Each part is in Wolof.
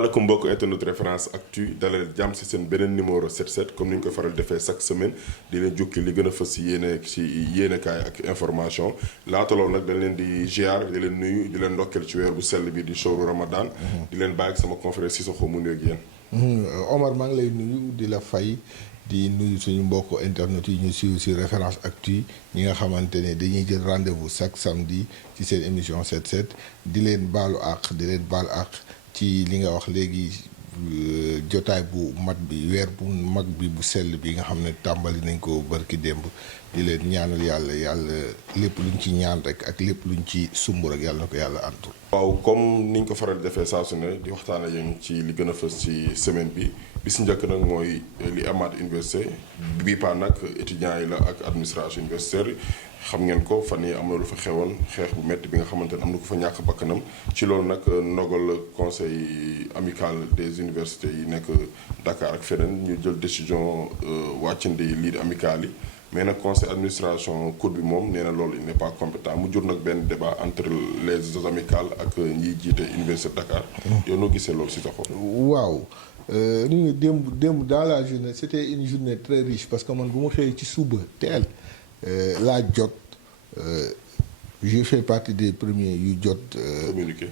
salaamaaleykum mbokk internet référence actu dalal jàmm si seen beneen numéro 77 comme ni ñu ko faral defee chaque semaine di leen jukki li gën a fës si yéenekaay ak information laata loolu nag dañ leen di ziar di leen nuyu di leen ndokkeel ci weer bu sell bi di showru Ramadan. di leen bàyyi ak sama confrère Cissokho mu nuyu ak yéen. Omar maa ngi lay nuyu di la fay di nuyu suñu mbokk internet yi ñu siiw si référence actu ñi nga xamante ne dañuy jël rendez-vous chaque samedi ci seen émission 77 di leen baalu àq di leen baal àq. ci li nga wax léegi jotaay bu mat bi weer bu mag bi bu sell bi nga xam ne tàmbali nañ ko barki démb di leen ñaanal yàlla lépp luñ ci ñaan rek ak lépp luñ ci sumb rek yàlla na ko yàlla antul. waaw comme niñ ko faral defee saa su ne di waxtaan ak yéen ci li gën a fës ci semaine bi bis njëkk nag mooy li amaat université bii paa nag étudiants yi la ak administration universitaire xam ngeen ko fan yi am na lu fa xewoon xeex bu métti bi nga xamante ne am na ko fa ñàkk bakkanam ci loolu nag ndogal conseil amical des universités yi nekk Dakar ak feneen ñu jël décision wàccandi lii di amical yi mais nag conseil administration cour bi moom nee na loolu il n'est pas compétent mu jur nag benn débat entre les amicales ak ñiy jiite université Dakar. yow noo gisee loolu si taxaw. waaw ni nga démb dans la journée c'était une journée très riche parce que man bu ma xëyee ci suba teel. laa jot je fais partie des premiers yu jot.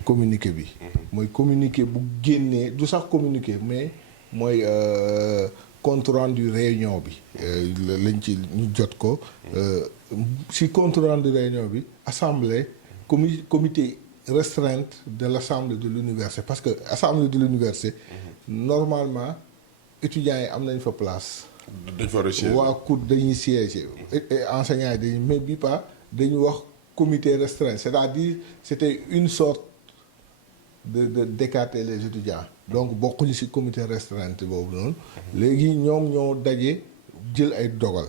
communiqué bi. mooy communiqué bu génnee du sax communiqué mais mooy compte rendu réunion bi. lañ ci ñu jot ko. si compte rendu réunion bi assemblée comité restreinte de l'assemblée de l'université parce que assemblée de l'université normalement étudiants yi am nañ fa place. dañ fa siéger waa cour dañuy siéger enseignants yi dañuy mais bi pas dañu wax comité restreint c'est-à-dire c'était une sorte de d'écarter les étudiants donc bokkuñu ci comité restreint boobu noonu léegi ñoom ñoo daje jël ay dogal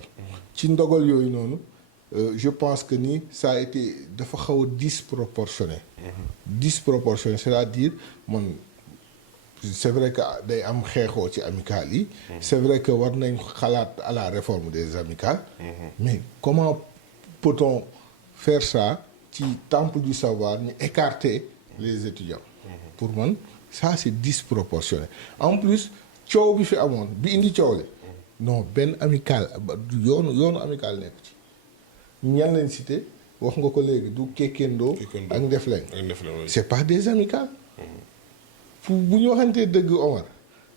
ci ndogal yooyu noonu je pense que ni ça a été dafa xaw a disproportionné c'est-à-dire man c'est vrai que day am xeexoo ci amicales yi. c'est vrai que war nañ xalaat à la réforme des amicales. mais comment peut-on faire ça ci temple du savoir ñu écarter les étudiants. pour man ça c'est disproportionné en plus coow bi fi amoon bi indi coow le non benn amical yoonu amical nekk ci ñan lañ cité wax nga ko léegi du Kekendo ak Ndefleng c'est pas des amicales. bu ñu waxantee dëgg Omar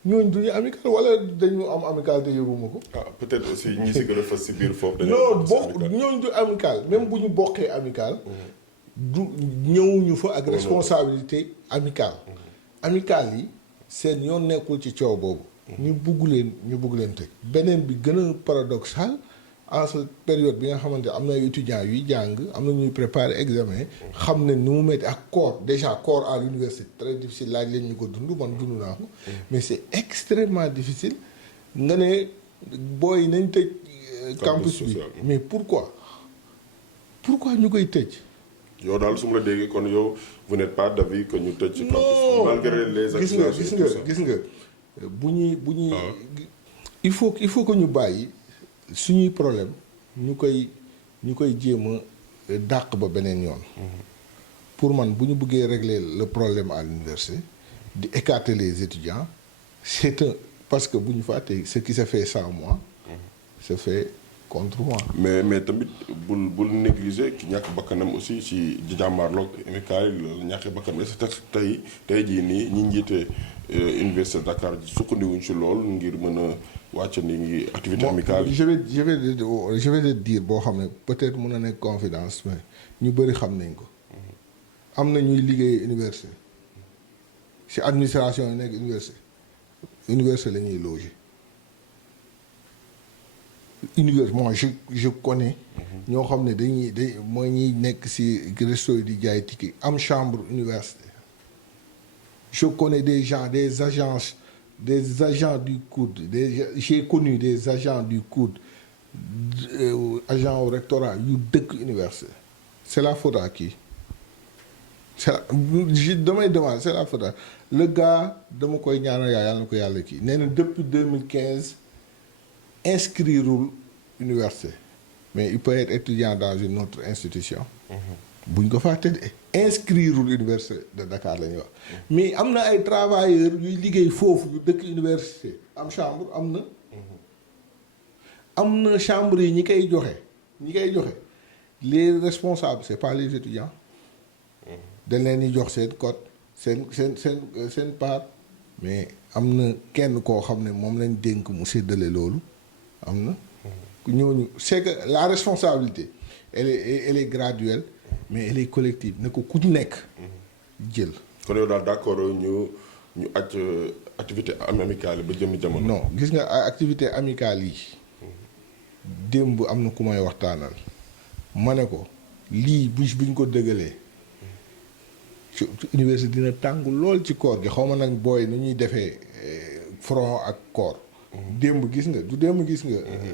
ñooñu duñu amical wala dañu am amical te yëguma ko. ah peut-être aussi ñi si gën a fas si biir foofu. non ñooñu du amical même bu ñu bokkee amical. du ñëwuñu fa ak responsabilité amicale. amicale yi seen yoon nekkul ci coow boobu. ñu bugg leen tëj. beneen bi gën a paradoxal en cette période bi nga xamante am na ay étudiants yuy jàng am na ñuy préparer examen xam ne ni mu metti ak corps déjà corps à l'université très difficile laaj leen ñu ko dund man dund naa ko mais c'est extrêmement difficile nga ne booy nañ tëj campus bi mais pourquoi ñu koy tëj. yow daal su ma la déggee kon yow vous n'êtes pas d'avis que ñu tëj ci campus malgré les accusations gis nga bu ñuy il faut que ñu bàyyi suñuy problème ñu koy jéem a dàq ba beneen yoon. pour man bu ñu bëggee régler le problème à l'université di écarter les étudiants parce que bu ñu fàttee ce qui se fait sans moi se fait contre moi. mais tamit bul négliger ci ñàkk bakkanam aussi ci jàmmaarloog amical yi la ñàkk bakkanam est-ce que tey jii nii ñi njiite université Dakar sukkandiwuñ ci lool ngir mën a wàcc ni ngi activité amicale yi. je vais le dire boo xam ne peut-être mën na nekk confidence mais ñu bëri xam nañ ko. am na ñuy liggéey université ci administration yi nekk université la ñuy loger. université moi je connais. ñoo xam ne mooy ñuy nekk ci resto yi di jaay ticket am chambre université. je connais des gens des agents du COUD j'ai connu des agents du COUD agents au rectorat yu dëkk université. c'est la faute à qui? damay demande c'est la faute à le gars dama koy ñaanal yàlla na ko yàlla kii nee na depuis 2015 inscrirul université mais il peut être étudiant dans une autre institution. buñ ko fàtte de inscrire l'université de Dakar la ñuy wax mais am na ay travailleurs yuy liggéey foofu yu dëkk université am chambre am na chambre yi ñi koy joxe les responsables c'est pas les étudiants dañ leen di jox seen code seen part mais am na kenn koo xam ne moom lañ dénk mu séddale loolu am na ñooñu c'est que la responsabilité elle est graduelle mais elle est collective ne ko ku nekk jël. kon yow daal d'accord ñu activité amicale ba jëm jamono. non gis nga activité amicale yi démb am na ku may waxtaanal ma ne ko lii buñ ko dëggalee ci université dina tàng lool ci koor gi xaw ma nag booy nu ñuy defee front ak koor. démb gis nga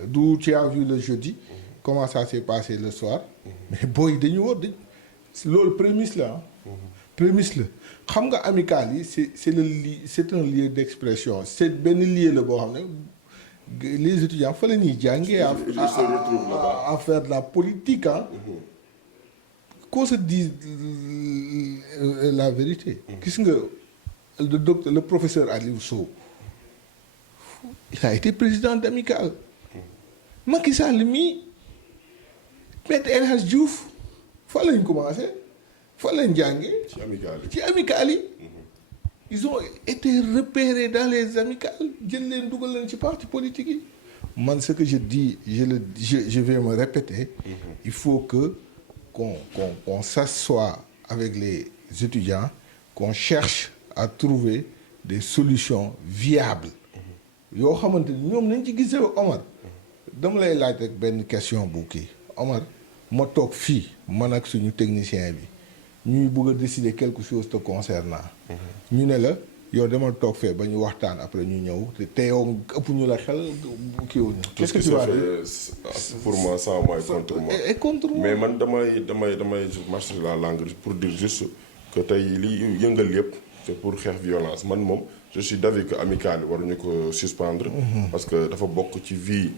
du tu as vu le jeudi comment ça s'est passé le soir mais booy dañu war loolu prémisse la prémisse la xam nga amical yi c'est un lieu d'expression c'est benn lieu la boo xam ne les étudiants fa la ñuy jàngee à faire de la politique qu'on se dise la vérité gis nga le professeur Aliou Sow il a été président d'amicale Macky Sall mii Maître El Hadj Diouf fa lañ commencé fa lañ jàngee ci amicale yi ils ont été repérés dans les amicales jël leen dugal leen ci parti politique yi man ce que je dis je vais me répéter il faut que qu'on s'assoie avec les étudiants qu'on cherche à trouver des solutions viables yoo xamante ni ñoom nañ ci gisee Omar dama lay laaj rek benn question bu kii Omar ma toog fii man ak suñu technicien bi ñuy bëgg a décider quelque chose te concernant ñu ne la yow dama toog fee ba ñu waxtaan après ñu ñëw te yow ëpp ñu la xel kii wuñu qu'est-ce que tu vas dire pour moi sans moi et contre moi mais man damay marcher la langue pour dire juste que tey li yëngal yëpp c'est pour xeex violence man moom je suis d'avis que amicale waruñu ko suspendre parce que dafa bokk ci vie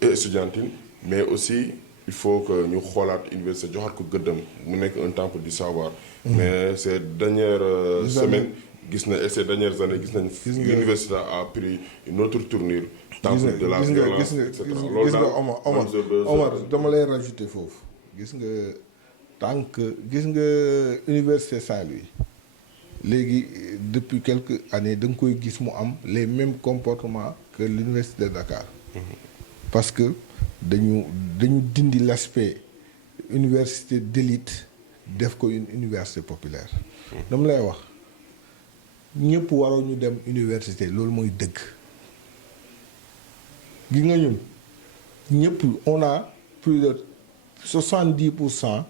estudiantine mais aussi il faut que ñu xoolaat université joxaat ko gëddam mu nekk un temple du savoir mais ces dernières semaines gis na et ces dernières années gis nañ l'université a pris une autre tournure temple de la violence et cetera gis nga Omar dama lay rajouter foofu gis nga tant que gis nga université Saint-Louis léegi depuis quelques années da nga koy gis mu am les mêmes comportements que l'université de Dakar parce que dañu dindi l'aspect université d'élite def ko une université populaire dama lay wax ñëpp waroon ñu dem université loolu mooy dëgg gi nga ñun ñëpp on a plus de 70%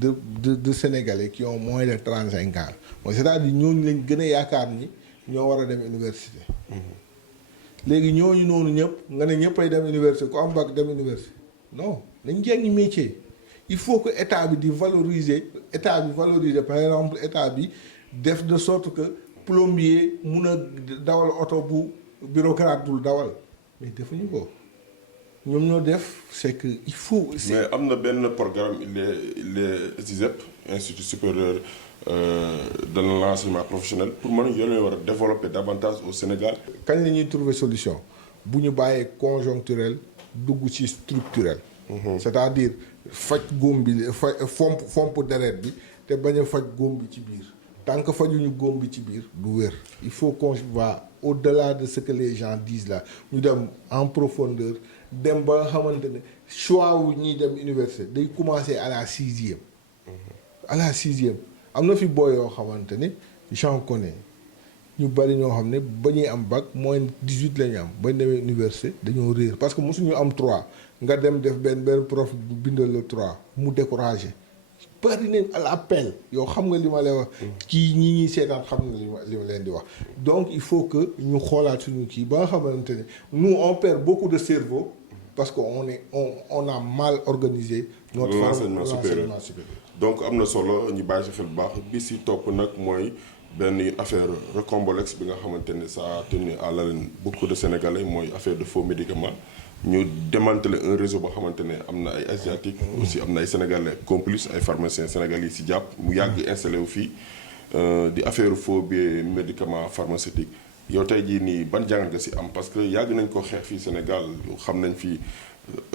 de Sénégalais qui ont moins de 35 ans mooy c'est-à-dire ñooñu lañ gën a yaakaar ni ñoo war a dem université léegi ñooñu noonu ñëpp nga ne ñëpp ay dem université ku am bac dem université non nañ jàngi métier il faut que état bi di valoriser par exemple état bi def de sorte que plombier mun a dawal oto bu bureaucrate dul dawal mais defuñu ko ñoom ñoo def c'est que il faut. mais am na benn programme les ISEP Institut supérieur de l'enseignement professionnel pour mën a yooyu war a développer davantage au Sénégal. kañ la ñuy trouver solution bu ñu bàyyee conjoncturel dugg ci structurel. c'est-à-dire faj góom bi fomp deret bi te bañ a faj góom bi ci biir tant que fajuñu góom bi ci biir du wér. il faut qu'on va au-delà de ce que les gens disent là ñu dem en profondeur dem ba nga xamante ne choix wu ñuy dem université day commencer à la 6e. à la 6e am na fi booy yoo xamante ne j'en connais ñu bari ñoo xam ne ba ñuy am bac moins 18 la ñu am bañ demee université dañoo réer parce que mosuñu am 3 nga dem def benn prof bindal la 3 mu découragé bari nañ à l'appel yow xam nga li ma lay wax. kii ñi seetaan xam na li ma leen di wax. donc il faut que ñu xoolaat suñu kii ba nga xamante ne nous on perd beaucoup de cerveau parce que on a mal organisé. notre enseignement supérieur donc am na solo ñu bàyyi si xel bu baax bi si topp nag mooy benn affaire recombolex bi nga xamante ne ça a tenu à l'haleine beaucoup de Sénégalais mooy affaire de faux médicaments ñu démanteler un réseau boo xamante ne am na ay asiatiques aussi am na ay sénégalais complices ay pharmaciens sénégalais yi si jàpp mu yàgg installé wu fii di affaire faux bi médicaments pharmaceutiques yow tey jii nii ban jàngat nga si am parce que yàgg nañ ko xeex fii Sénégal xam nañ fii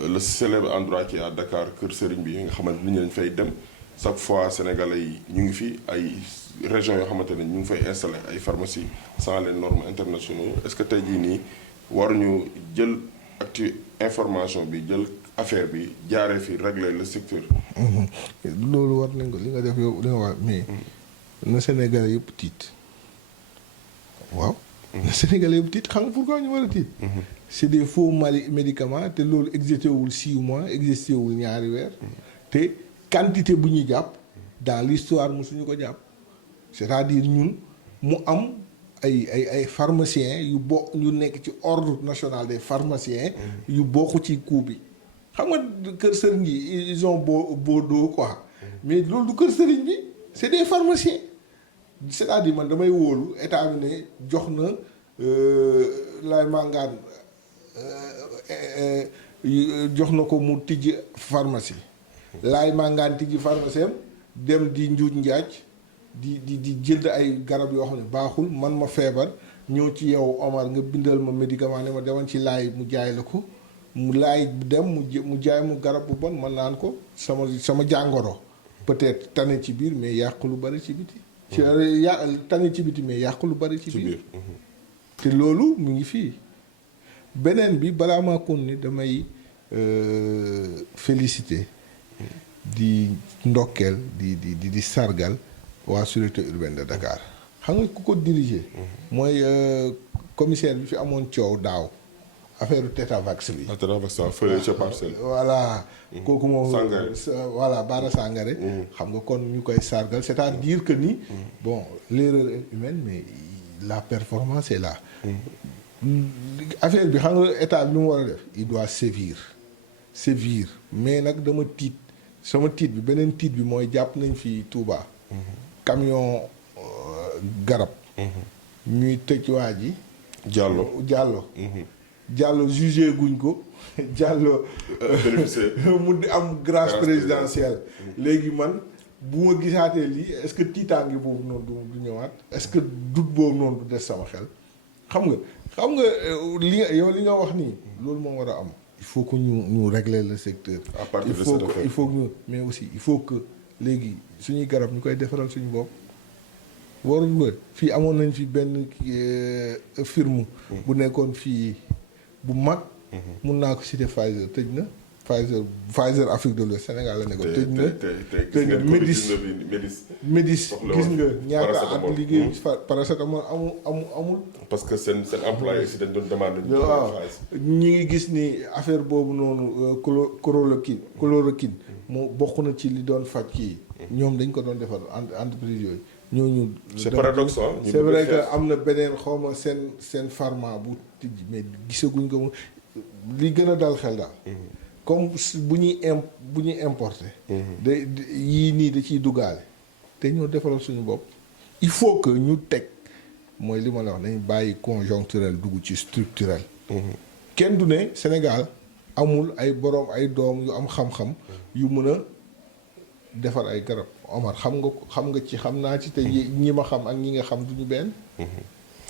le célèbre endroit qui est à Dakar Kër Serigne bi nga xamante ni ñu lañ fay dem chaque fois sénégalais yi ñu ngi fi ay régions yoo xamante ne ñu ngi fay installé ay pharmacies sans les normes internationales est-ce que tey jii nii waruñu jël information bi jël affaire bi jaaree fi régler le secteur. loolu war nañ ko li nga def yow li nga wax mais na Sénégalais yëpp tiit waaw. na Sénégalais yëpp tiit xam nga pourquoi ñu war a tiit. c'est des faux médicaments te loolu existé wul 6 mois existé wul ñaari weer. te quantité bu ñuy jàpp dans l'histoire mosuñu ko jàpp c'est-à-dire ñun mu am. ay pharmaciens yu yu nekk ci ordre national des pharmaciens. yu bokk ci coup bi. xam nga kër sëriñ yi ils ont beau dos quoi. mais loolu du kër sëriñ bi c'est des pharmaciens. c'est-à-dire man damay wóolu état bi ne jox na lay màngaan jox na ko mu tijji pharmacie. laay màngaan tijji pharmacie am dem di njuuj njaaj. di jënd ay garab yoo xam ne baaxul man ma feebar ñëw ci yow Omar nga bindal ma médicament ne ma demoon ci laay mu jaay la ko mu laay dem mu jaay mu garab bu bon man naan ko sama jàngoro peut-être tane ci biir mais yàq lu bari ci biti. tane ci biti mais yàq lu bari ci biir. te loolu mu ngi fii beneen bi balaa maa kon ni damay féliciter di ndokkeel di sargal. waa sûreté urbaine de Dakar xam nga ku ko diriger. mooy commissaire bi fi amoon coow daaw affaire Tetavax bi. Tetavax waaw fële ca Parcelles. voilà. kooku moom Sangaré voilà Bara Sangaré. xam nga kon ñu koy sargal c'est-à-dire que ni. bon l'erreur est humaine mais la performance est là. affaire bi xam nga état bi lu mu war a def. il doit sévir mais nag dama tiit sama tiit bi beneen tiit bi mooy jàpp nañ fi Touba. camion garab. ñuy tëj waa ji. Diallo jugé guñ ko. Diallo mu di am grâce présidentielle. léegi man bu ma gisaatee lii est-ce que tiitaange boobu noonu du ñëwaat est-ce que doute boobu noonu du des sama xel. xam nga li nga wax nii. loolu moo war a am. il faut que ñu régler le secteur. à partir de cette affaire il faut que ñu mais aussi il faut que. léegi suñuy garab ñu koy defaral suñu bopp warul ba fii amoon nañ fi benn firme bu nekkoon fii bu mag mun naa ko citer Pfizer tëj na Pfizer Afrique de l'Ouest Sénégal la nekkoon tëj na Médis gis nga ñaata at liggéey paracétamol amul parce que seen employé si dañ doon demande waaw ñi ngi gis ni affaire boobu noonu chloroquine moo bokk na ci li doon faj kii ñoom dañ ko doon defar entreprise yooyu ñooñu c'est paradoxe c'est vrai que am na beneen xawma seen pharma bu tijji mais gisaguñ ko mu li gën a dal xel daal comme bu ñuy importer yii nii da ciy duggaale te ñoo defaral suñu bopp il faut que ñu teg mooy li ma la wax nañ bàyyi conjoncturel dugg ci structurel kenn du ne Sénégal amul ay boroom ay doom yu am xam-xam yu mën a defar ay garab Omar xam naa ci te ñi ma xam ak ñi nga xam duñu benn.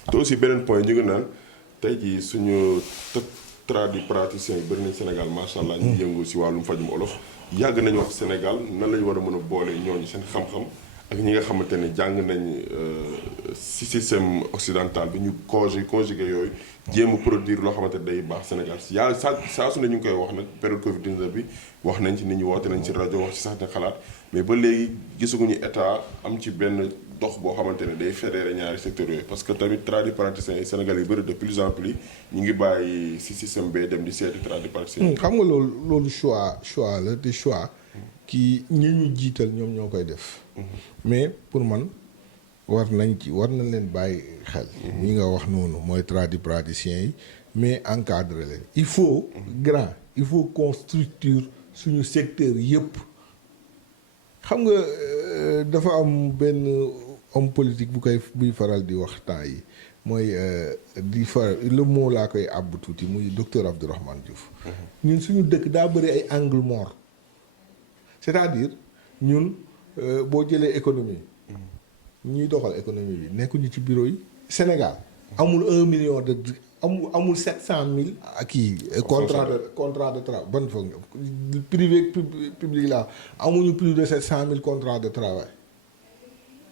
te aussi beneen point ñu ngi naan tey jii suñu tradipraticiens yi bëri nañ Sénégal macha allah. ñu yëngu si wàllum fajum olof. yàgg nañu wax Sénégal nan lañu war a mën a boole ñooñu seen xam-xam ak ñi nga xamante ne jàng nañ si système occidental bi ñu conjugué yooyu jéem a produire loo xamante ne day baax Sénégal si yàlla saa su ne ñu ngi koy wax nag période Covid 19 bi wax nañ ci nit ñi woote nañ ci rajo wax ci sax ne xalaat mais ba léegi gisaguñu état am ci benn dox boo xamante ne day fédéré ñaari secteurs yooyu parce que tamit tradipraticiens yi Sénégal yi bëri de plus en plus ñu ngi bàyyi si système bee dem di seeti tradipraticiens. xam nga loolu choix la te choix. kii ñi ñu jiital ñoom ñoo koy def. mais pour man war nañ leen bàyyi xel. ñi nga wax noonu mooy tradipraticiens yi mais encadrer leen il faut qu'on structure suñu secteur yëpp. xam nga dafa am benn homme politique buy faral di wax temps yi mooy di faral le mot laa koy àbb tuuti muy docteur Abdourahmane Diouf. ñun suñu dëkk daa bëri ay angle mort c'est-à-dire ñun boo jëlee économie ñuy doxal économie bi nekkuñu ci bureau yi Sénégal amul 1 million de amul 700 000 kii contrat de travail ban foog privé public la amuñu plus de 700 000 contrats de travail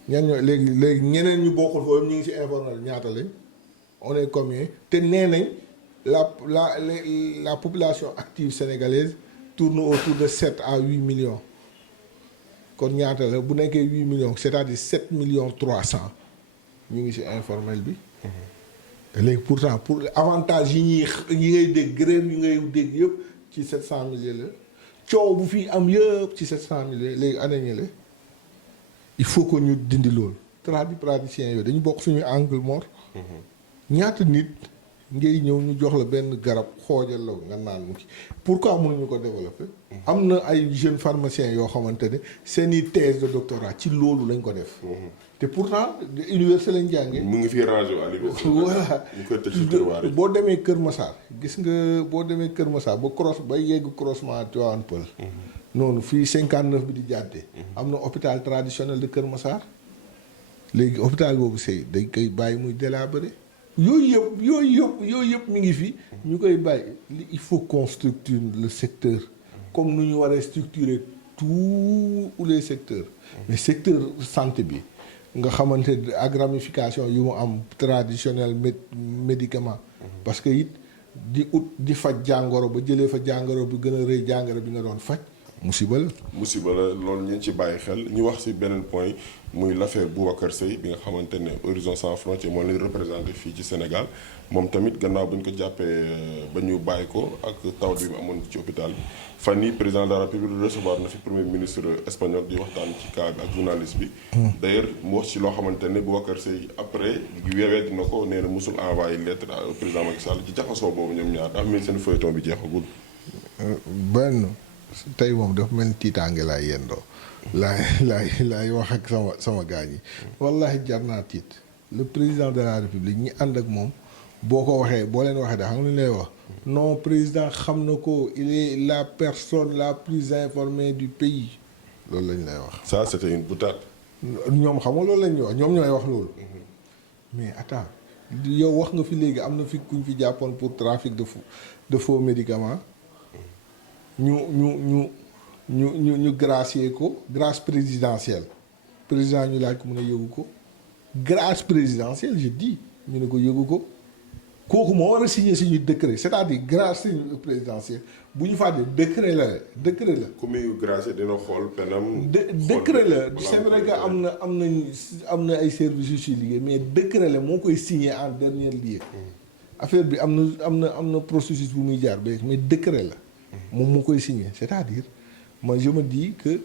ñan ñoo léegi ñeneen ñu bokkul foofu ñu ngi ci informel ñaata lañ on est combien te nee nañ la population active sénégalaise tourne autour de 7 à 8 millions kon ñaata la bu nekkee 8 millions c'est-à-dire 7 millions 300 ñu ngi ci informel bi. léegi pourtant pour avantage yi ngay dégg grève yi ngay dégg yëpp ci 700 000 la coow bu fi am yëpp ci 700 000 léegi année la il faut que ñu dindi loolu praticiens yooyu dañu bokk suñu angle mort. ñaata nit ngay ñëw ñu jox la benn garab xoojal la nga naan mu ci pourquoi mënuñu ko développer. am na ay jeunes pharmaciens yoo xamante ne seeni thèse de doctorat ci loolu lañ ko def. te pourtant université lañ jàngee. mu ngi fi rangé à l'université. voilà ñu koy tëj ci terroir yi. boo demee Kër Massar gis nga boo demee Kër Massar ba yegg croisement Tivaouane Peulh. noonu fii 59 bi di jàddee. am na hôpital traditionnel de Kër Massar. léegi hôpital boobu dañ koy bàyyi muy délabré. yooyu yëpp mi ngi fi. ñu koy bàyyi il faut qu'on structure le secteur. comme nu ñu waree structurer tous les secteurs. mais secteur santé bi. nga xamante ak ramification yu mu am traditionnel médicament parce que it di faj jàngoro ba jëlee fa jàngoro bi gën a rëy jàngoro bi nga doon faj musiba la loolu ñu ci bàyyi xel ñu wax ci beneen point muy l'affaire Boubacar Seye bi nga xamante ne Horizon Sans Frontières moo leen représenté fii ci Sénégal moom tamit gannaaw ba ñu ko jàppee ba ñu bàyyi ko ak taw bi mu amoon ci hôpital bi fan yi président de la République recevoir na fi premier ministre espagnol di waxtaan ci cas bi ak journaliste bi. d'ailleurs mu wax ci loo xamante ne Boubacar Seye après weewee dina ko nee na musul envoyé lettre au président Macky Sall ci jaxasoo boobu ñoom ñaar dafa mel seen feuilleton bi jeexagul. benn tey moom dafa mel ni tiitaange laay yendoo. laay wax ak sama gaañ yi. wallahi jar naa tiit le président de la République ñi ànd ak moom boo ko waxee boo leen waxee da xam nga lu lay wax. non président xam na ko il est la personne la plus informée du pays loolu lañ lay wax. ça c'était une boutade. ñoom xam nga loolu lañ ñuy wax ñoom ñooy wax loolu. mais attends yow wax nga fi léegi am na fi kuñ fi jàppoon pour trafic de faux médicaments ñu gracier ko grâce présidentielle président ñu laaj ko mu ne yëgu ko grâce présidentielle je dis ñu ne ko yëgu ko. kooku moo war a signer suñu décret c'est-à-dire grâce présidentielle bu ñu fàttee décret la. ku muy gracier dina xool penam. décret la c'est vrai que am na ay services yu si liggéey mais décret la moo koy signer en dernier lieu. affaire bi am na processus bu muy jaar ba mais décret la. moom moo koy signer c'est-à-dire moi je me dis que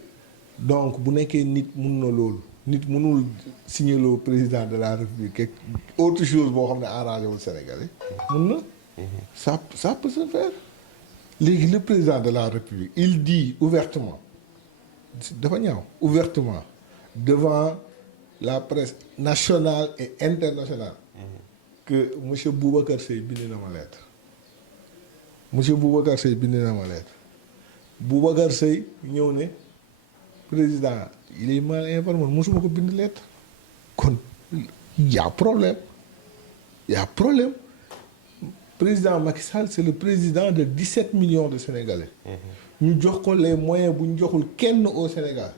donc bu nekkee nit mun na loolu. nit mënul signer le président de la République autre chose boo xam ne arrangé wul Sénégalais mun na ça peut se faire léegi le président de la République il dit ouvertement dafa ñaaw ouvertement devant la presse nationale et internationale que monsieur Boubacar Seye bind na ma lettre Boubacar Seye ñëw ne président il est mal informé mosuma ko bind lettre kon y a problème président Macky Sall c'est le président de 17 millions de Sénégalais. ñu jox ko les moyens bu ñu joxul kenn au Sénégal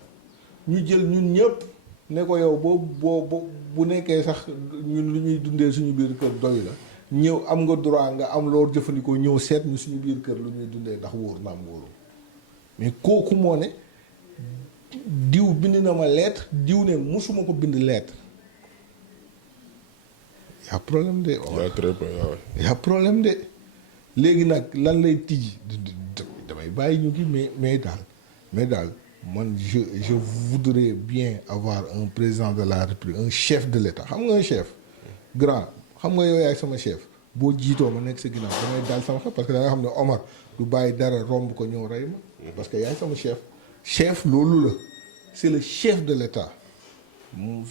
ñu jël ñun ñëpp ne ko yow boo bu nekkee sax ñun lu ñuy dundee suñu biir kër doy la ñëw am nga droit nga am loo jëfandikoo ñëw seet ñu suñu biir kër lu ñuy dundee ndax wóor na am wóoru mais kooku moo ne diw bind na ma lettre diw ne musuma ko bind lettre y a problème de. y a problème de léegi nag lan lay tijji damay bàyyi ñu kii mais daal man je voudrais bien avoir un président de la République un chef de l'État xam nga un chef grand xam nga yow yaay sama chef boo jiitoo ma nekk sa ginnaaw damay daal sama xel parce que da nga xam ne Omar du bàyyi dara romb ko ñëw rey ma parce que yaay sama chef loolu la c'est le chef de l'État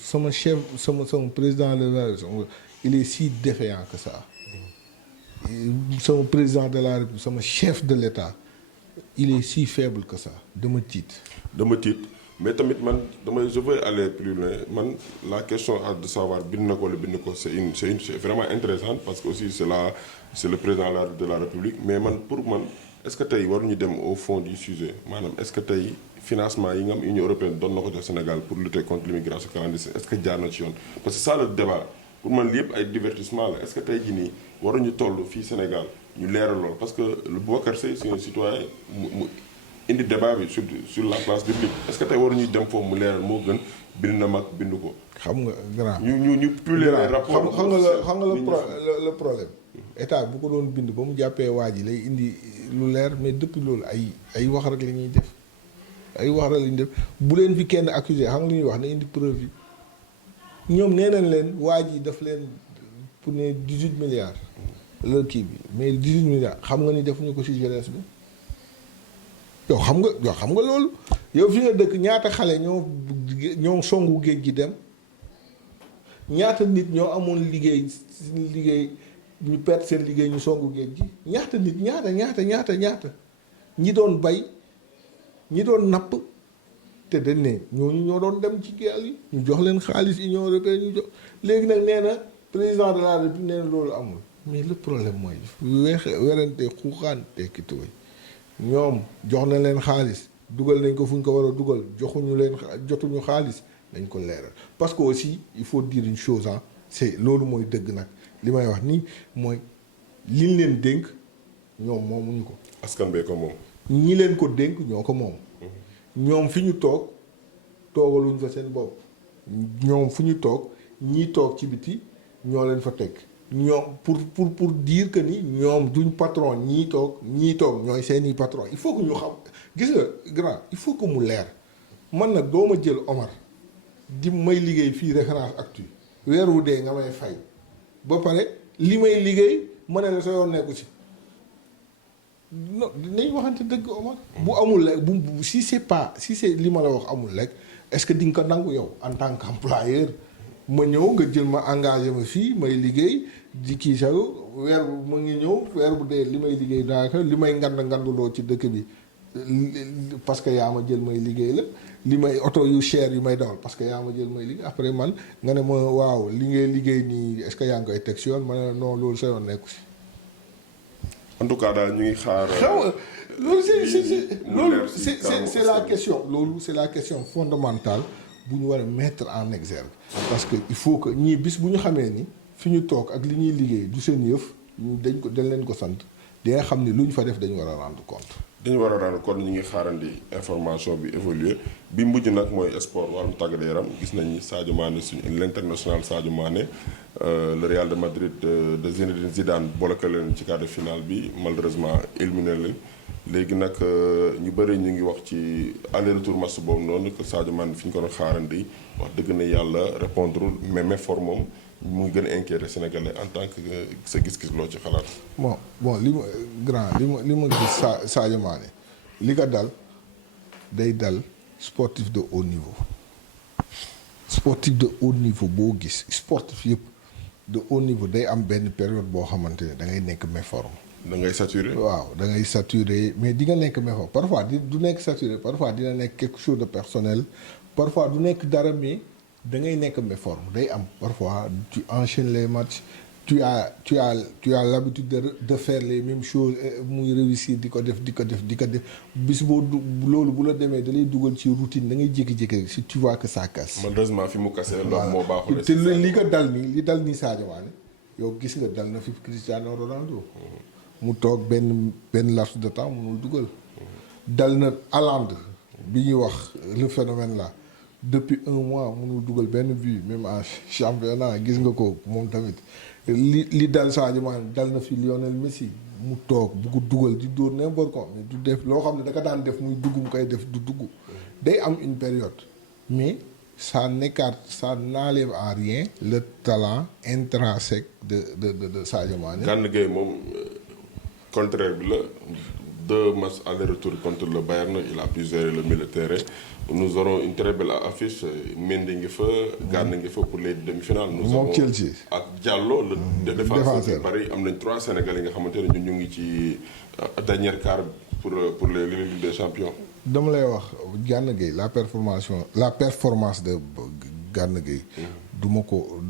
sama chef sama président de la République il est si défaillant que ça. sama président de la République sama chef de l'État il est si faible que ça dama tiit. mais tamit man je veux aller plus loin man la question de savoir bind na ko wala bind ko c'est vraiment intéressante parce que aussi c'est le président de la République mais man pour man est-ce que tey waruñu dem au fond du sujet maanaam est-ce que tey financement yi nga am Union européenne doon na ko jox Sénégal pour lutter contre l'immigration clandestine est-ce que jaar na ci yoon parce que ça le débat pour man li yëpp ay divertissement la est-ce que tey jii nii waruñu toll fii Sénégal ñu leeral lool parce que le Boubacar Seye c'est un citoyen mu indi débat bi sur la place publique est-ce que tey waruñuy dem foofu mu leeral moo gën bind na mag bind ko. xam nga grand ñu publier les rapports. xam nga le problème. état bu ko doon bind ba mu jàppee waa ji lay indi lu leer mais depuis loolu ay wax rek la ñuy def ay wax rek la ñuy def bu leen fi kenn accusé xam nga lu ñuy wax na indi preuve yi ñoom nee nañ leen waa ji daf leen pour ne 18 milliards. la kii bi mais 18 milliards xam nga ni defuñu ko ci jeunesse bi. yow xam nga loolu yow fi nga dëkk ñaata xale ñoo songu géej gi dem ñaata nit ñoo amoon liggéey ñu perte seen liggéey ñu songu géej gi ñaata nit ñaata ñi doon bay ñi doon napp te dañ ne ñooñu ñoo doon dem ci gaal yi ñu jox leen xaalis Union européenne ñu jox léegi nag nee na président de la République nee na loolu amul mais le problème mooy werante xuuxaan tekki tooy ñoom jox na leen xaalis dugal nañ ko fu ñu ko war a dugal jotuñu xaalis dañ ko leeral parce que aussi il faut dire une chose c'est loolu mooy dëgg nag li may wax nii mooy liñ leen dénk ñoom moomuñu ko. askan bee ko moom. ñi leen ko dénk ñoo ko moom. ñoom fi ñu toog toogaluñ fa seen bopp ñoom fu ñu toog ñii toog ci biti ñoo leen fa teg. ñoom pour dire que ni ñoom duñ patron ñii toog ñooy seeni patron il faut que ñu xam gis nga grand il faut que mu leer man nag doo ma jël Omar di may liggéey fii Référence Actu weer wu dee nga may fay ba pare li may liggéey ma ne la sa yoon nekku ci non dinañ waxante dëgg Omar. bu amul rek bu si c'est li ma la wax amul rek est-ce que di nga ko nangu yow en tant qu'employeur ma ñëw nga jël ma engagé ma fii may liggéey di kii sax weer bu ma ngi ñëw weer bu dee li may liggéey daanaka li may nganduloo ci dëkk bi parce que yaa ma jël may liggéey la li may oto yu cher yu may dawal parce que yaa ma jël may liggéey après man nga ne ma waaw li ngay liggéey nii est-ce que yaa ngi koy teg si yoon ma ne non loolu sa yoon nekku si. en tout cas daal ñu ngi xaar. loolu c'est la question loolu c'est la question fondamentale bu ñu war a mettre en exergue parce que il faut que ñii bis bu ñu xamee ni fi ñu toog ak li ñuy liggéey du seen yëf dañ leen ko sant di nga xam ni lu ñu fa def dañu war a rendre compte. ñu ngi xaarandi information bi évoluer bi mujj nag mooy sport wàllum tàggat yaram gis nañu Sadio Mané suñu l'international Sadio Mané le Real de Madrid de Zinedine Zidane bloqué leen ci quart de finale bi malheureusement éliminé leen léegi nag ñu bëri ñu ngi wax ci aller-retour match boobu noonu que Sadio Mané fi ñu ko doon xaarandi wax dëgg na yàlla répondre mais méfor moom mu ngi gën a inquiété Sénégalais en tant que sa gis-gis loo ci xalaat. bon li ma gis Sadio Mané li ko dal day dal sportif de haut niveau boo gis sportif yëpp de haut niveau day am benn période boo xamante ne da ngay nekk méforme. da ngay saturé. waaw da ngay saturé mais di nga nekk méforme parfois du nekk saturé parfois dina nekk quelque chose de personnel parfois du nekk dara mais da ngay nekk méforme day am parfois tu enchaînes les matchs tu as l'habitude de faire les mêmes choses muy réussir di ko def bis boo loolu bu la demee da lay dugal ci routine da ngay jékki-jékki rek si tu vois que ça casse. malheureusement fi mu cassé loolu moo baaxul. te li ko dal nii Sadio Mané yow gis nga dal na fi Cristiano Ronaldo. mu toog benn laps de temps mënul dugal. dal na Haaland bi ñuy wax le phénomène là depuis un mois mënul dugal benn but même en championnat gis nga ko moom tamit. li dal Sadio Mané dal na fi Lionel Messi mu toog bugg dugal di dóor n'importe quoi mais du def loo xam ne da ka daan def muy dugg mu koy def du dugg day am une période mais ça n'enlève en rien le talent intrinsèque de Sadio Mané. Gana Gueye moom contraire bi la 2 matchs aller-retour contre le Bayern il a pu gérer le milieu de terrain. Nous aurons une très belle affiche Mendy ngi fa Gana ngi fa pour les demi-finales. Nous avons Chelsea ak Diallo le défenseur bi Paris am nañ 3 Sénégalais yi nga xamante ne ñun ñu ngi ci dernier quart pour les Ligue des champions. dama lay wax Gana Gueye la performance de Gana Gueye du ma ko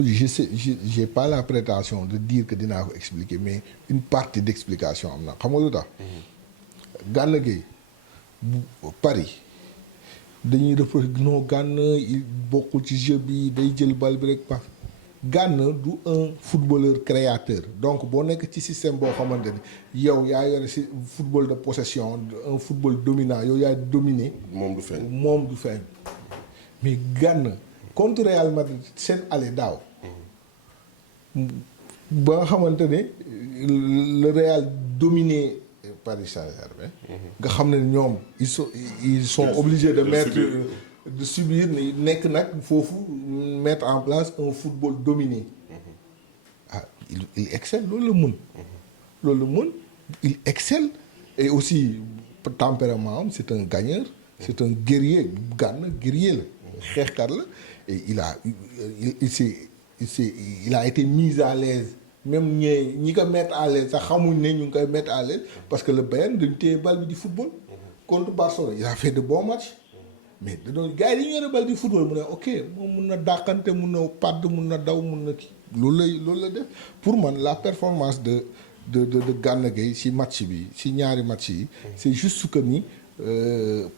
je sais j'ai pas la prétention de dire que dinaa ko expliquer mais une partie d'explication am na xam nga lu tax Gana Gueye Paris dañuy reprocher non Gana il bokkul ci jeu bi day jël bal bi rek pass Gana du un footballeur créateur donc boo nekk ci système boo xamante ni yow yaa yore si football de possession un football dominant yow yaay dominer moom du feeñ mais Gana contre Real Madrid seen aller daaw ba nga xamante ne le Real dominé Paris Saint-Germain nga xam ne ñoom ils sont obligés de mettre de subir ni nekk nag foofu mettre en place un football dominé il excelle loolu la mën il excelle et aussi tempérament am c'est un gagneur c'est un guerrier Gana guerrier la xeexkat la et il a été mis à l'aise même ñi ko mettre à l'aise sax xamuñ ne ñu ngi koy mettre à l'aise parce que le Bayern dañu téye bal bi di football contre Barcelone il a fait de bons matchs mais da doon gars yi dañu yore bal di football mu ne ok moom mun na dàqante mun na padd mun na daw mun na kii loolu la def pour man la performance de Gana Gueye ci match bi ci ñaari match yi c'est juste que ni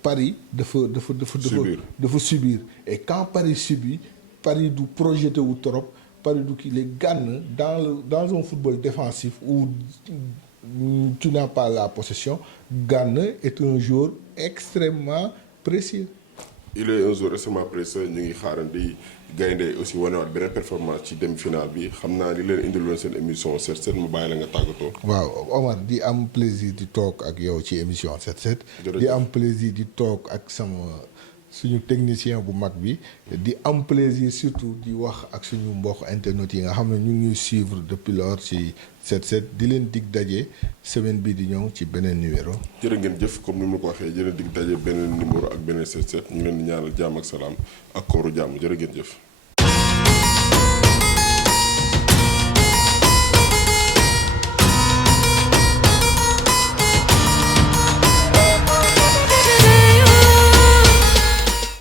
Paris dafa subir et quand Paris subit Paris du projeté wu trop Paris du kii les Gana dans un football défensif où tu n'as pas la possession Gana est un joueur extrêmement précieux. Il est un joueur extrêmement précieux ñu ngi xaarandi gaynde aussi wanewaat beneen performance ci demi-finale bi xam naa li leen indiloon seen émission 7-7 mu bàyyi la nga tàggatoo. waaw Omar di am plaisir di toog ak yow ci émission 7-7. di am plaisir di toog ak suñu technicien bu mag bi di am plaisir surtout di wax ak suñu mbokk internet yi nga xam ne ñu ngi suivre depuis lors ci 7-7 di leen dig daje semaine bii di ñëw ci beneen numéro. jërë ngeen jëf comme ni ma ko waxee jërë dig daje beneen numéro ak beneen 7-7 ñu leen di ñaanal jàmm ak salaam ak kooru jàmm jërë ngeen jëf.